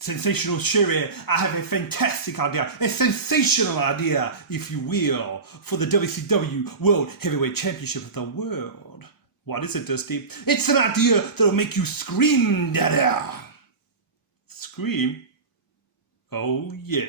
Sensational Sherri, I have a fantastic idea, a sensational idea, if you will, for the WCW World Heavyweight Championship of the world. What is it, Dusty? It's an idea that'll make you scream, Dada. Scream? Oh yeah.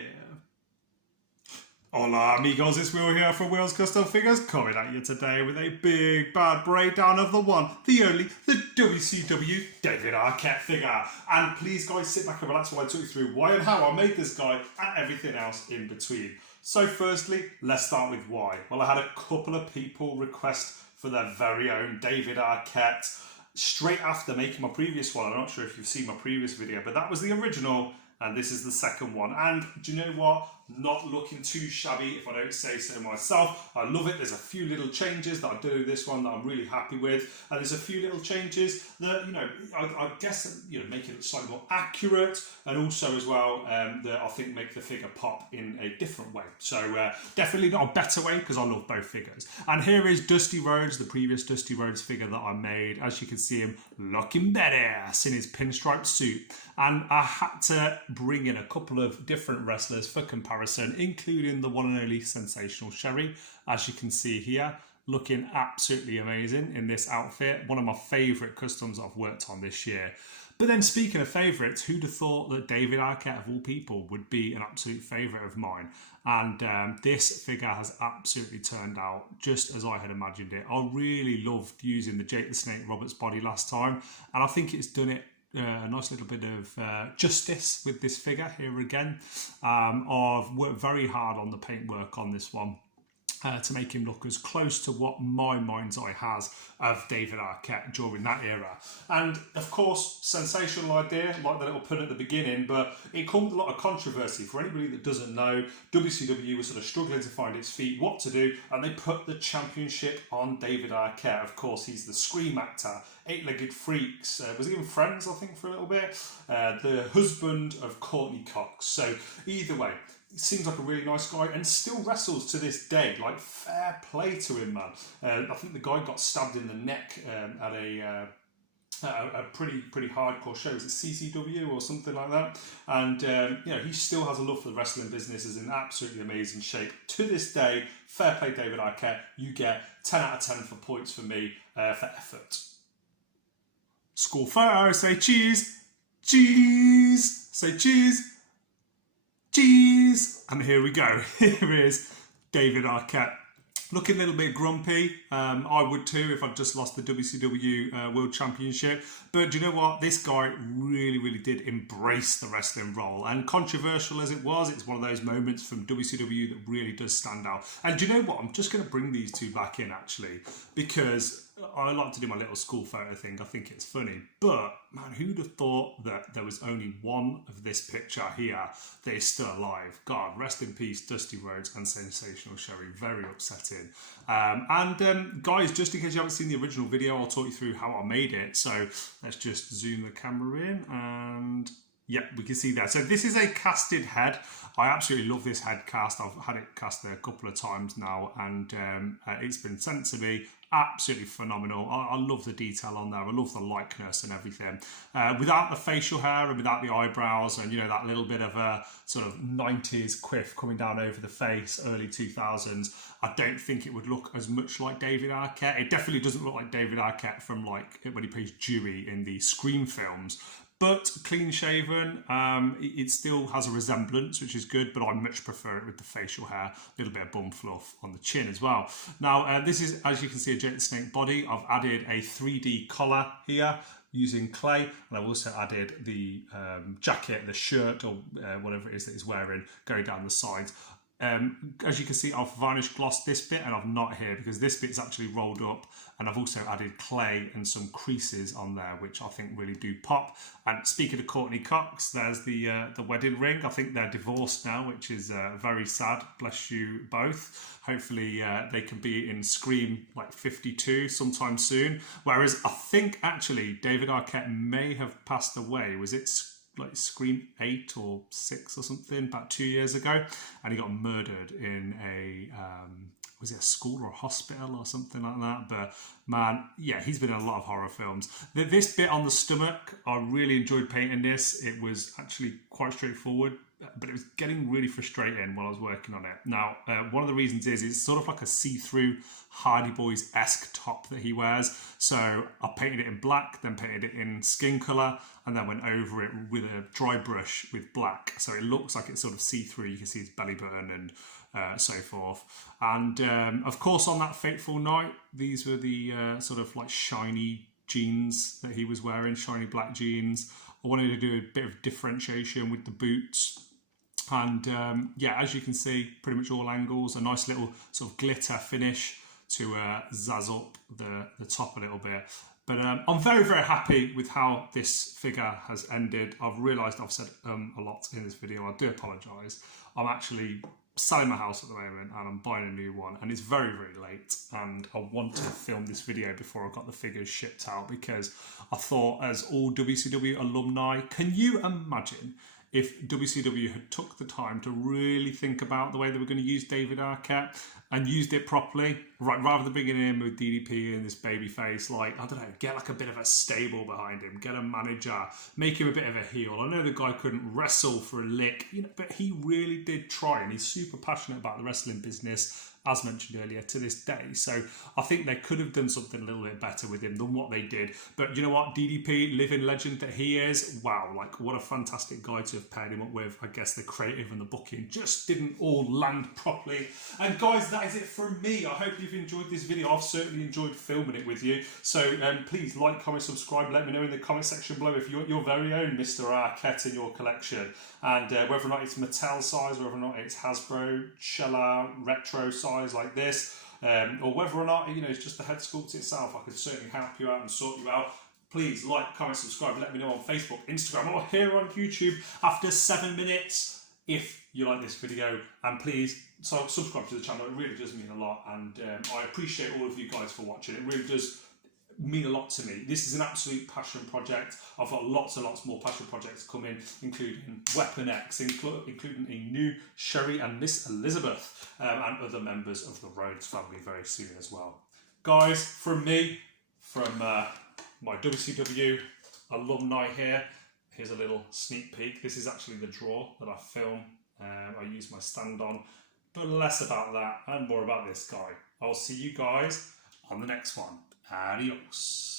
Hola amigos, it's Will here from Will's Custom Figures, coming at you today with a big bad breakdown of the one, the only, the WCW David Arquette figure. And please guys, sit back and relax while I talk you through why and how I made this guy and everything else in between. So firstly, let's start with why. Well, I had a couple of people request for their very own David Arquette straight after making my previous one. I'm not sure if you've seen my previous video, but that was the original and this is the second one. And do you know what? Not looking too shabby if I don't say so myself. I love it. There's a few little changes that I do with this one that I'm really happy with. And there's a few little changes that, you know, I guess, you know, make it slightly more accurate, and also as well that I think make the figure pop in a different way. So definitely not a better way, because I love both figures. And here is Dusty Rhodes, the previous Dusty Rhodes figure that I made. As you can see him looking badass in his pinstripe suit. And I had to bring in a couple of different wrestlers for comparison, including the one and only Sensational Sherri, as you can see here, looking absolutely amazing in this outfit. One of my favourite customs I've worked on this year. But then speaking of favourites, who'd have thought that David Arquette, of all people, would be an absolute favourite of mine? And this figure has absolutely turned out just as I had imagined it. I really loved using the Jake the Snake Roberts body last time, and I think it's done it a nice little bit of justice with this figure here again. I've worked very hard on the paintwork on this one to make him look as close to what my mind's eye has of David Arquette during that era. And of course, sensational idea, like the little pun at the beginning, but it caused a lot of controversy. For anybody that doesn't know, WCW was sort of struggling to find its feet, what to do, and they put the championship on David Arquette. Of course, he's the Scream actor, Eight-Legged Freaks, was he in Friends, I think, for a little bit? The husband of Courtney Cox. So either way, he seems like a really nice guy and still wrestles to this day. Like, fair play to him, man. I think the guy got stabbed in the neck at a pretty hardcore show. Is it CCW or something like that? And you know, he still has a love for the wrestling business. Is in absolutely amazing shape to this day. Fair play, David Arquette. You get 10 out of 10 for points for me for effort. School photo. Say cheese, cheese. Say cheese. Cheese! And here we go. Here is David Arquette. Looking a little bit grumpy. I would too if I'd just lost the WCW World Championship. But do you know what? This guy really did embrace the wrestling role. And controversial as it was, it's one of those moments from WCW that really does stand out. And do you know what? I'm just going to bring these two back in actually, because I like to do my little school photo thing. I think it's funny. But, man, who'd have thought that there was only one of this picture here that is still alive? God, rest in peace, Dusty Rhodes and Sensational Sherri. Very upsetting. Guys, just in case you haven't seen the original video, I'll talk you through how I made it. So let's just zoom the camera in and... yeah, we can see that. So this is a casted head. I absolutely love this head cast. I've had it cast a couple of times now, and it's been sent to me. Absolutely phenomenal. I love the detail on there. I love the likeness and everything. Without the facial hair and without the eyebrows and, you know, that little bit of a sort of 90s quiff coming down over the face, early 2000s, I don't think it would look as much like David Arquette. It definitely doesn't look like David Arquette from, like, when he plays Dewey in the Scream films. But clean shaven, it still has a resemblance, which is good, but I much prefer it with the facial hair, a little bit of bum fluff on the chin as well. Now, this is, as you can see, a Jake the Snake body. I've added a 3D collar here using clay, and I've also added the jacket, the shirt, or whatever it is that he's wearing, going down the sides. As you can see, I've varnish glossed this bit, and I've not here because this bit's actually rolled up, and I've also added clay and some creases on there, which I think really do pop. And speaking of Courtney Cox, there's the wedding ring. I think they're divorced now, which is very sad. Bless you both. Hopefully they can be in Scream like 52 sometime soon. Whereas I think actually David Arquette may have passed away. Was it like Scream 8 or 6 or something about 2 years ago, and he got murdered in a was it a school or a hospital or something like that? But man, yeah, he's been in a lot of horror films. This bit on the stomach, I really enjoyed painting this. It was actually quite straightforward, but it was getting really frustrating while I was working on it. Now, one of the reasons is it's sort of like a see-through Hardy Boys-esque top that he wears. So I painted it in black, then painted it in skin colour, and then went over it with a dry brush with black. So it looks like it's sort of see-through. You can see his belly button and so forth. And of course, on that fateful night, these were the sort of like shiny jeans that he was wearing, shiny black jeans. I wanted to do a bit of differentiation with the boots. And yeah, as you can see, pretty much all angles, a nice little sort of glitter finish to zazz up the top a little bit. But I'm very, very happy with how this figure has ended. I've realised I've said a lot in this video. I do apologise. I'm actually selling my house at the moment and I'm buying a new one, and it's very, very late, and I want to film this video before I got the figures shipped out, because I thought, as all WCW alumni, can you imagine if WCW had took the time to really think about the way they were going to use David Arquette and used it properly, right? Rather than bringing him with DDP and this baby face, like, I don't know, get like a bit of a stable behind him, get a manager, make him a bit of a heel. I know the guy couldn't wrestle for a lick, you know, but he really did try, and he's super passionate about the wrestling business, as mentioned earlier, to this day. So I think they could have done something a little bit better with him than what they did. But you know what, DDP, living legend that he is, wow, like what a fantastic guy to have paired him up with. I guess the creative and the booking just didn't all land properly. And guys, that is it from me. I hope you've enjoyed this video. I've certainly enjoyed filming it with you. So please like, comment, subscribe. Let me know in the comment section below if you want your very own Mr. Arquette in your collection, and whether or not it's Mattel size, whether or not it's Hasbro, Sheller, retro size like this, or whether or not, you know, it's just the head sculpt itself. I could certainly help you out and sort you out. Please like, comment, subscribe. Let me know on Facebook, Instagram, or here on YouTube after 7 minutes if you like this video. And please subscribe to the channel. It really does mean a lot, and I appreciate all of you guys for watching. It really does mean a lot to me. This is an absolute passion project. I've got lots and lots more passion projects coming, including Weapon X, including a new Sherri and Miss Elizabeth, and other members of the Rhodes family very soon as well. Guys, from me, from my WCW alumni here, here's a little sneak peek. This is actually the drawer that I film. I use my stand on, but less about that and more about this guy. I'll see you guys on the next one. Adios.